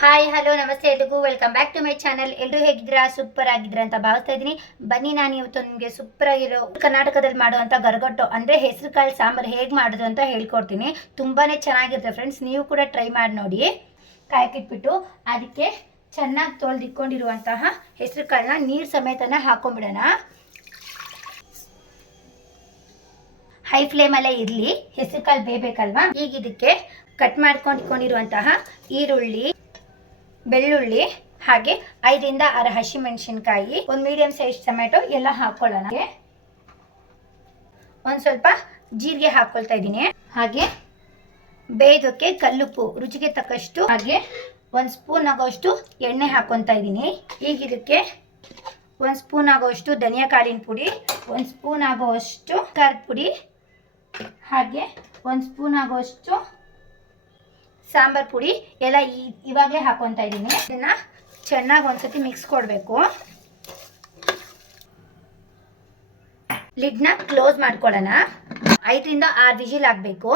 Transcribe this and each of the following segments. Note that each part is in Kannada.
ಹಾಯ್ ಹಲೋ ನಮಸ್ತೆ ಎಲ್ರಿಗೂ. Welcome back to my channel ಎಲ್ಲರೂ ಹೇಗಿದ್ದೀರಾ? ಸೂಪರ್ ಆಗಿದ್ದೀರಾ ಅಂತ ಭಾವಿಸ್ತಾ ಇದ್ದೀನಿ. ಬನ್ನಿ, ನಾನು ಇವತ್ತು ನಿಮಗೆ ಸೂಪರ್ ಆಗಿರೋ ಕರ್ನಾಟಕದಲ್ಲಿ ಮಾಡುವಂಥ ಗರಗಟ್ಟು, ಅಂದರೆ ಹೆಸರು ಕಾಳು ಸಾಂಬಾರು ಹೇಗೆ ಮಾಡೋದು ಅಂತ ಹೇಳ್ಕೊಡ್ತೀನಿ. ತುಂಬಾ ಚೆನ್ನಾಗಿರುತ್ತೆ ಫ್ರೆಂಡ್ಸ್ ನೀವು ಕೂಡ ಟ್ರೈ ಮಾಡಿ ನೋಡಿ. ಕಾಯಕ್ಕಿಟ್ಬಿಟ್ಟು ಅದಕ್ಕೆ ಚೆನ್ನಾಗಿ ತೊಳೆದಿಟ್ಕೊಂಡಿರುವಂತಹ ಹೆಸರು ಕಾಳನ್ನ ನೀರು ಸಮೇತನ ಹಾಕೊಂಡ್ಬಿಡೋಣ. ಹೈ ಫ್ಲೇಮಲ್ಲೇ ಇರಲಿ. ಹೆಸರು ಕಾಳು ಬೇಯಬೇಕಲ್ವಾ ಈಗ ಇದಕ್ಕೆ ಕಟ್ ಮಾಡ್ಕೊಂಡು ಇಟ್ಕೊಂಡಿರುವಂತಹ ಈರುಳ್ಳಿ ಬೆಳ್ಳುಳ್ಳಿ ಹಾಗೆ ಐದರಿಂದ ಆರು ಹಸಿಮೆಣಸಿನ್ಕಾಯಿ, ಒಂದು ಮೀಡಿಯಂ ಸೈಜ್ ಟೊಮೆಟೊ ಎಲ್ಲ ಹಾಕೊಳ್ಳೋಣ. ಒಂದು ಸ್ವಲ್ಪ ಜೀರಿಗೆ ಹಾಕ್ಕೊಳ್ತಾ ಇದ್ದೀನಿ. ಹಾಗೆ ಬೇಯ್ದಕ್ಕೆ ಕಲ್ಲುಪ್ಪು, ರುಚಿಗೆ ತಕ್ಕಷ್ಟು ಹಾಗೆ ಒಂದು ಸ್ಪೂನ್ ಆಗೋಷ್ಟು ಎಣ್ಣೆ ಹಾಕೊತಾ ಇದ್ದೀನಿ. ಈಗ ಇದಕ್ಕೆ ಒಂದು ಸ್ಪೂನ್ ಆಗೋಷ್ಟು ಧನಿಯಾ ಕಾಳಿನ ಪುಡಿ, ಒಂದು ಸ್ಪೂನ್ ಆಗೋಷ್ಟು ಖಾರದ ಪುಡಿ, ಹಾಗೆ ಒಂದು ಸ್ಪೂನ್ ಆಗೋಷ್ಟು ಸಾಂಬಾರ್ ಪುಡಿ ಎಲ್ಲ ಇವಾಗಲೇ ಹಾಕೊತಾ ಇದ್ದೀನಿ. ಇದನ್ನ ಚೆನ್ನಾಗಿ ಒಂದ್ಸತಿ ಮಿಕ್ಸ್ ಕೊಡಬೇಕು. ಲಿಡ್ನ ಕ್ಲೋಸ್ ಮಾಡ್ಕೊಳ್ಳೋಣ. ಐದರಿಂದ ಆರು ವಿಜಿಲ್ ಆಗಬೇಕು.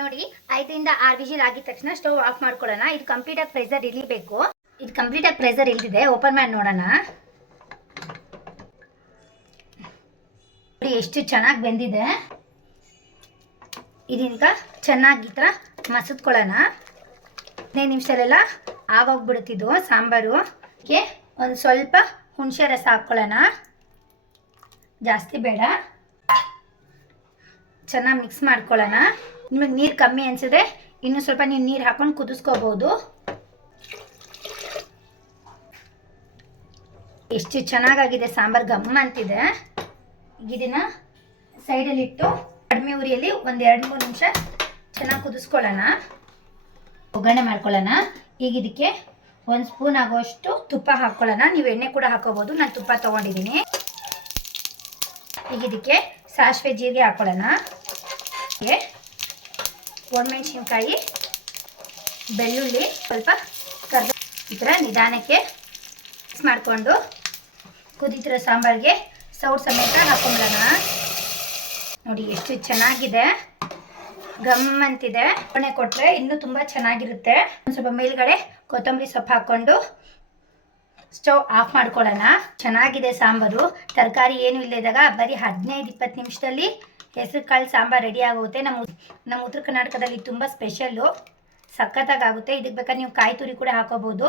ನೋಡಿ, ಐದರಿಂದ ಆರು ವಿಜಿಲ್ ಆಗಿದ ತಕ್ಷಣ ಸ್ಟವ್ ಆಫ್ ಮಾಡ್ಕೊಳ್ಳೋಣ. ಇದು ಕಂಪ್ಲೀಟಾಗಿ ಪ್ರೆಸರ್ ಇಳಿಬೇಕು. ಇದು ಕಂಪ್ಲೀಟಾಗಿ ಪ್ರೆಸರ್ ಇಳಿದಿದೆ. ಓಪನ್ ಮಾಡಿ ನೋಡೋಣ. ನೋಡಿ, ಎಷ್ಟು ಚೆನ್ನಾಗಿ ಬೆಂದಿದೆ. ಇದೀಗ ಚೆನ್ನಾಗಿ ಈ ಥರ ಮಸದ್ಕೊಳ್ಳೋಣ. ಹದಿನೈದು ನಿಮಿಷದಲ್ಲೆಲ್ಲ ಆಗೋಗ್ಬಿಡುತ್ತಿದ್ದು ಸಾಂಬಾರು. ಕೆ ಒಂದು ಸ್ವಲ್ಪ ಹುಣಸೆ ರಸ ಹಾಕ್ಕೊಳ್ಳೋಣ. ಜಾಸ್ತಿ ಬೇಡ. ಚೆನ್ನಾಗಿ ಮಿಕ್ಸ್ ಮಾಡ್ಕೊಳ್ಳೋಣ. ನಿಮಗೆ ನೀರು ಕಮ್ಮಿ ಅನಿಸಿದ್ರೆ ಇನ್ನೂ ಸ್ವಲ್ಪ ನೀವು ನೀರು ಹಾಕೊಂಡು ಕುದಿಸ್ಕೋಬೋದು. ಎಷ್ಟು ಚೆನ್ನಾಗಾಗಿದೆ ಸಾಂಬಾರು ಗಮ್ಮ ಅಂತಿದೆ. ಇದನ್ನ ಸೈಡಲ್ಲಿಟ್ಟು ಕಡಿಮೆ ಉರಿಯಲ್ಲಿ ಒಂದು ಎರಡು, ಮೂರು ನಿಮಿಷ ಚೆನ್ನಾಗಿ ಕುದಿಸ್ಕೊಳ್ಳೋಣ. ಒಗ್ಗರಣೆ ಮಾಡ್ಕೊಳ್ಳೋಣ. ಈಗ ಇದಕ್ಕೆ ಒಂದು ಸ್ಪೂನ್ ಆಗೋಷ್ಟು ತುಪ್ಪ ಹಾಕ್ಕೊಳ್ಳೋಣ. ನೀವು ಎಣ್ಣೆ ಕೂಡ ಹಾಕೋಬೋದು. ನಾನು ತುಪ್ಪ ತೊಗೊಂಡಿದ್ದೀನಿ. ಈಗ ಇದಕ್ಕೆ ಸಾಸಿವೆ ಜೀರಿಗೆ ಹಾಕ್ಕೊಳ್ಳೋಣ. ಒಣ ಒಣಮೆಣಸಿನ್ಕಾಯಿ, ಬೆಳ್ಳುಳ್ಳಿ, ಸ್ವಲ್ಪ ಕರ್ದ, ಈ ಥರ ನಿಧಾನಕ್ಕೆ ಮಿಕ್ಸ್ ಮಾಡಿಕೊಂಡು ಕುದಿತಿರೋ ಸಾಂಬಾರಿಗೆ ಸೌಟ್ ಸಮೇತ ಹಾಕೊಂಬಿಡೋಣ ನೋಡಿ, ಎಷ್ಟು ಚೆನ್ನಾಗಿದೆ. ಗಮ್ ಅಂತಿದೆ. ಒಣೆ ಕೊಟ್ಟರೆ ಇನ್ನೂ ತುಂಬ ಚೆನ್ನಾಗಿರುತ್ತೆ. ಒಂದು ಸ್ವಲ್ಪ ಮೇಲ್ಗಡೆ ಕೊತ್ತಂಬರಿ ಸೊಪ್ಪು ಹಾಕ್ಕೊಂಡು ಸ್ಟವ್ ಆಫ್ ಮಾಡ್ಕೊಳ್ಳೋಣ. ಚೆನ್ನಾಗಿದೆ ಸಾಂಬಾರು. ತರಕಾರಿ ಏನು ಇಲ್ಲದಾಗ ಬರೀ ಹದಿನೈದು, ಇಪ್ಪತ್ತು ನಿಮಿಷದಲ್ಲಿ ಹೆಸರು ಕಾಳು ಸಾಂಬಾರು ರೆಡಿ ಆಗುತ್ತೆ. ನಮ್ಮ ನಮ್ಮ ಉತ್ತರ ಕರ್ನಾಟಕದಲ್ಲಿ ತುಂಬ ಸ್ಪೆಷಲ್ಲು ಸಖತ್ತಾಗುತ್ತೆ ಇದಕ್ಕೆ ಬೇಕಾದ್ರೆ ನೀವು ಕಾಯಿ ತುರಿ ಕೂಡ ಹಾಕೋಬೋದು.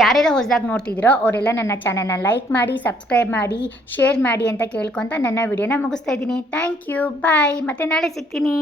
ಯಾರ್ಯಾರು ಹೊಸದಾಗಿ ನೋಡ್ತಿದ್ದೀರೋ ಅವರೆಲ್ಲ ನನ್ನ ಚಾನಲ್ನ ಲೈಕ್ ಮಾಡಿ, ಸಬ್ಸ್ಕ್ರೈಬ್ ಮಾಡಿ, ಶೇರ್ ಮಾಡಿ ಅಂತ ಕೇಳ್ಕೊತ ನನ್ನ ವಿಡಿಯೋನ ಮುಗಿಸ್ತಾ ಇದ್ದೀನಿ. ಥ್ಯಾಂಕ್ ಯು, ಬಾಯ್, ಮತ್ತೆ ನಾಳೆ ಸಿಗ್ತೀನಿ.